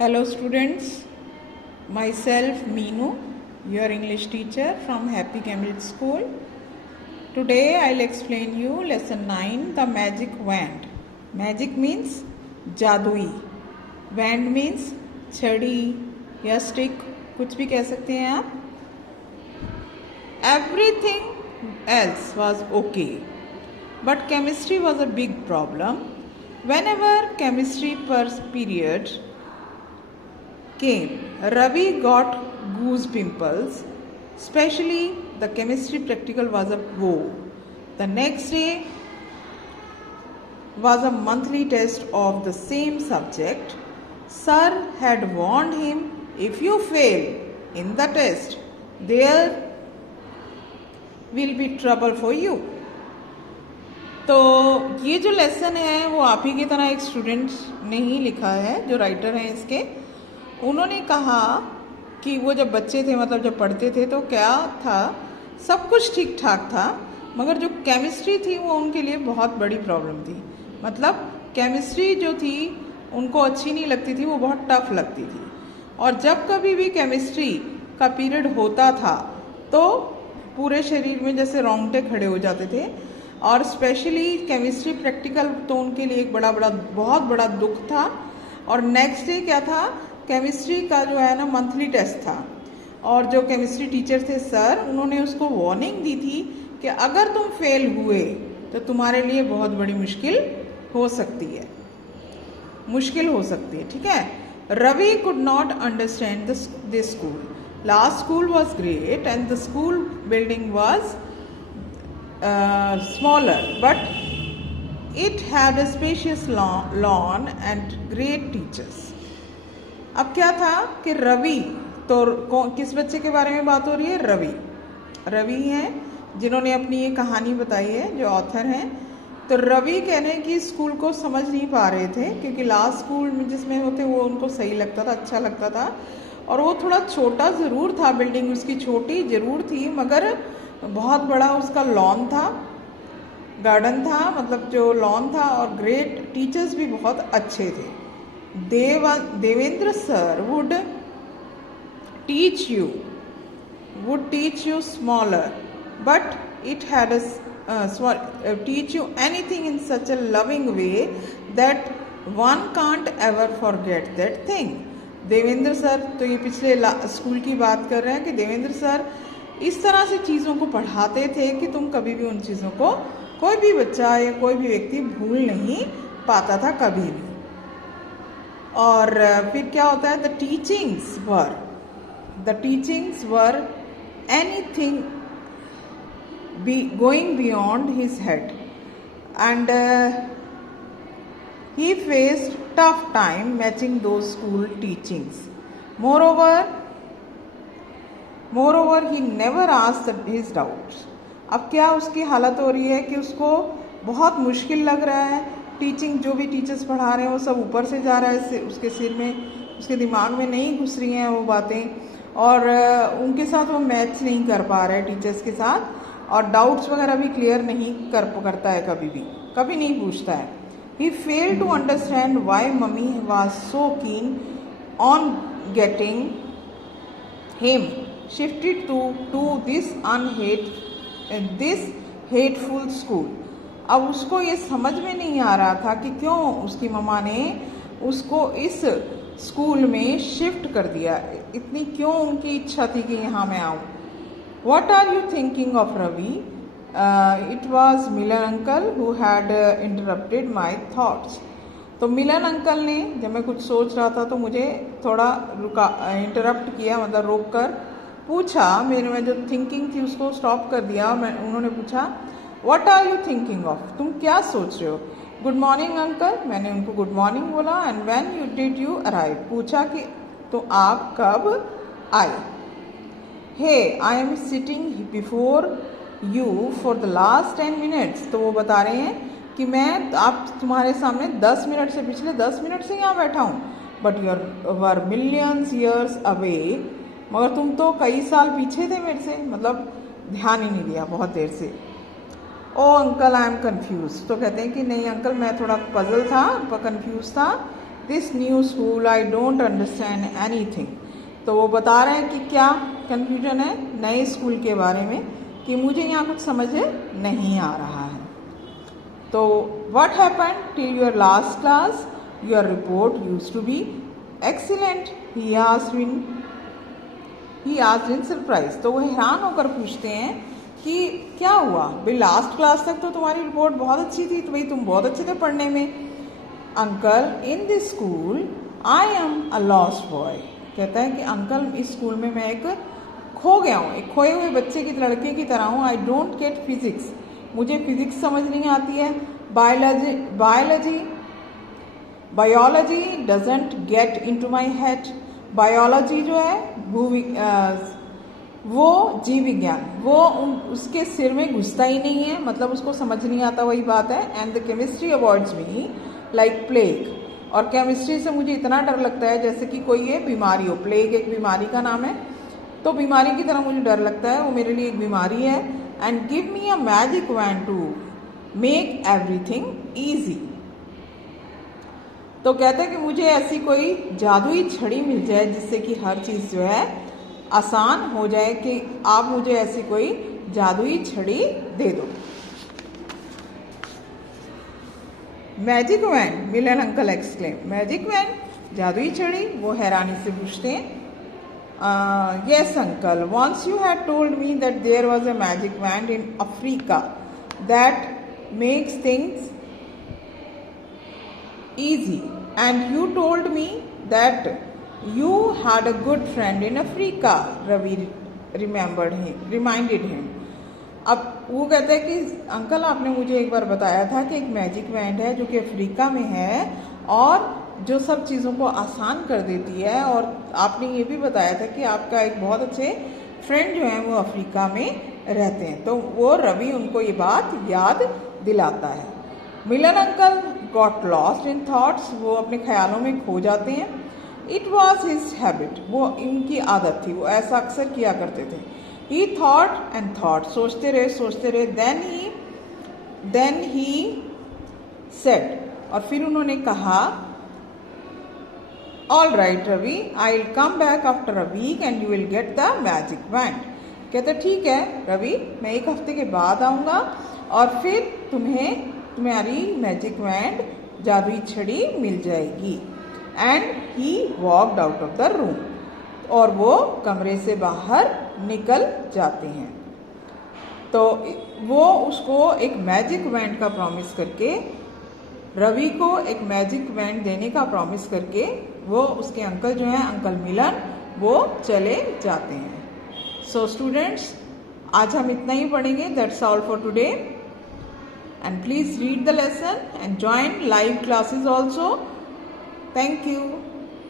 Hello students, myself Meenu, your English teacher from Happy Cambridge School. Today I'll explain you lesson 9, the magic wand. Magic means जादुई, wand means छड़ी या stick, कुछ भी कह सकते हैं आप. Everything else was okay, but chemistry was a big problem. Whenever chemistry period came, Ravi got goose pimples. Especially the chemistry practical was a woe. The next day was a monthly test of the same subject. Sir had warned him, if you fail in the test, there will be trouble for you. तो ये जो lesson है वो आप ही की तरह एक student ने ही लिखा है, जो राइटर हैं इसके. उन्होंने कहा कि वो जब बच्चे थे, मतलब जब पढ़ते थे, तो क्या था, सब कुछ ठीक ठाक था, मगर जो केमिस्ट्री थी वो उनके लिए बहुत बड़ी प्रॉब्लम थी. मतलब केमिस्ट्री जो थी उनको अच्छी नहीं लगती थी, वो बहुत टफ लगती थी. और जब कभी भी केमिस्ट्री का पीरियड होता था तो पूरे शरीर में जैसे रोंगटे खड़े हो जाते थे. और स्पेशली केमिस्ट्री प्रैक्टिकल तो उनके लिए एक बहुत बड़ा दुख था. और नेक्स्ट डे क्या था, केमिस्ट्री का जो है ना मंथली टेस्ट था. और जो केमिस्ट्री टीचर थे सर, उन्होंने उसको वार्निंग दी थी कि अगर तुम फेल हुए तो तुम्हारे लिए बहुत बड़ी मुश्किल हो सकती है. ठीक है. Ravi could not understand this school. Last school was great and the school building was smaller, but it had a spacious lawn and great teachers. अब क्या था कि रवि, तो किस बच्चे के बारे में बात हो रही है, रवि हैं जिन्होंने अपनी ये कहानी बताई है, जो ऑथर हैं. तो रवि कह रहे हैं कि स्कूल को समझ नहीं पा रहे थे, क्योंकि लास्ट स्कूल में जिसमें होते वो उनको सही लगता था, अच्छा लगता था. और वो थोड़ा छोटा ज़रूर था, बिल्डिंग उसकी छोटी ज़रूर थी, मगर बहुत बड़ा उसका लॉन था, गार्डन था, मतलब जो लॉन था. और ग्रेट टीचर्स भी बहुत अच्छे थे. Devendra sir would teach you smaller, but it had teach you anything in such a loving way that one can't ever forget that thing. Devendra sir, तो ये पिछले स्कूल की बात कर रहे हैं कि देवेंद्र सर इस तरह से चीज़ों को पढ़ाते थे कि तुम कभी भी उन चीज़ों को, कोई भी बच्चा या कोई भी व्यक्ति भूल नहीं पाता था कभी भी. और फिर क्या होता है, the teachings were anything going beyond his head and he faced tough time matching those school teachings. Moreover, he never asked his doubts. अब क्या उसकी हालत हो रही है कि उसको बहुत मुश्किल लग रहा है. टीचिंग, जो भी टीचर्स पढ़ा रहे हैं वो सब ऊपर से जा रहा है, उसके सिर में, उसके दिमाग में नहीं घुस रही हैं वो बातें. और उनके साथ वो मैच नहीं कर पा रहा है टीचर्स के साथ. और डाउट्स वगैरह भी क्लियर नहीं करता है, कभी नहीं पूछता है. He failed to understand why mummy was so keen on getting him shifted to this hateful school. अब उसको ये समझ में नहीं आ रहा था कि क्यों उसकी मम्मा ने उसको इस स्कूल में शिफ्ट कर दिया. इतनी क्यों उनकी इच्छा थी कि यहाँ मैं आऊँ. What are you thinking of, Ravi? It was Milan uncle who had interrupted my thoughts. तो मिलन अंकल ने, जब मैं कुछ सोच रहा था तो मुझे थोड़ा इंटरप्ट किया, मतलब रोक कर पूछा. मेरे में जो थिंकिंग थी उसको स्टॉप कर दिया. उन्होंने पूछा, what are you thinking of, तुम क्या सोच रहे हो. गुड मॉर्निंग अंकल, मैंने उनको गुड मॉर्निंग बोला. And when you did you arrive, पूछा कि तो आप कब आए. Hey I am sitting before you for the last 10 minutes. तो वो बता रहे हैं कि मैं तुम्हारे सामने 10 मिनट से, पिछले 10 मिनट से यहाँ बैठा हूँ. But you were millions years away, मगर तुम तो कई साल पीछे थे मेरे से, मतलब ध्यान ही नहीं दिया बहुत देर से. ओ अंकल आई एम कन्फ्यूज. तो कहते हैं कि नहीं अंकल, मैं थोड़ा पजल था, कंफ्यूज था. This new school I don't understand anything. तो वो बता रहे हैं कि क्या कन्फ्यूजन है नए स्कूल के बारे में, कि मुझे यहाँ कुछ समझ नहीं आ रहा है। तो what happened till your last class, your report used to be excellent, he asked in surprise. तो वो हैरान होकर पूछते हैं कि क्या हुआ भाई, लास्ट क्लास तक तो तुम्हारी रिपोर्ट बहुत अच्छी थी, तो भाई तुम बहुत अच्छे थे पढ़ने में। Uncle in this school I am a lost boy. कहता है कि अंकल इस स्कूल में मैं एक खो गया हूँ, एक खोए हुए बच्चे की लड़के की तरह हूँ। आई डोंट गेट फिजिक्स, मुझे फिजिक्स समझ नहीं आती है। Biology doesn't get into my head. Biology जो है वो जीव विज्ञान, वो उसके सिर में घुसता ही नहीं है, मतलब उसको समझ नहीं आता, वही बात है। And the chemistry avoids me like plague, और केमिस्ट्री से मुझे इतना डर लगता है जैसे कि कोई ये बीमारी हो। प्लेग एक बीमारी का नाम है, तो बीमारी की तरह मुझे डर लगता है, वो मेरे लिए एक बीमारी है। And give me a magic wand to make everything easy. तो कहते हैं कि मुझे ऐसी कोई जादुई छड़ी मिल जाए जिससे कि हर चीज़ जो है आसान हो जाए, कि आप मुझे ऐसी कोई जादुई छड़ी दे दो। मैजिक वैन, मिलन अंकल एक्सक्लेम। मैजिक वैन, जादुई छड़ी, वो हैरानी से पूछते हैं। Yes uncle, once you had told me that there was a magic wand in Africa that makes things easy, and you told me that you had a good friend in Africa, Ravi reminded him. अब वो कहता है कि uncle आपने मुझे एक बार बताया था कि एक मैजिक वैंड है जो कि अफ्रीका में है और जो सब चीज़ों को आसान कर देती है, और आपने ये भी बताया था कि आपका एक बहुत अच्छे फ्रेंड जो हैं वो अफ्रीका में रहते हैं। तो वो रवि उनको ये बात याद दिलाता है। Milan uncle got lost in thoughts, वो अपने ख्यालों में खो जाते हैं। इट वॉज हिज हैबिट, वो इनकी आदत थी, वो ऐसा अक्सर किया करते थे। ही थॉट एंड थॉट, सोचते रहे। देन ही सेड, और फिर उन्होंने कहा, all right Ravi, I will come back after a week and you will get the magic wand. कहते ठीक है रवि, मैं एक हफ्ते के बाद आऊँगा और फिर तुम्हारी मैजिक वैंड, जादुई छड़ी मिल जाएगी। And he walked out of the room, और वो कमरे से बाहर निकल जाते हैं। तो वो उसको एक मैजिक वैंड का प्रॉमिस करके, रवि को एक मैजिक वैंड देने का प्रॉमिस करके वो उसके अंकल जो हैं, अंकल मिलन, वो चले जाते हैं। सो स्टूडेंट्स, आज हम इतना ही पढ़ेंगे। That's all for today, and please read the lesson and join live classes also. Thank you.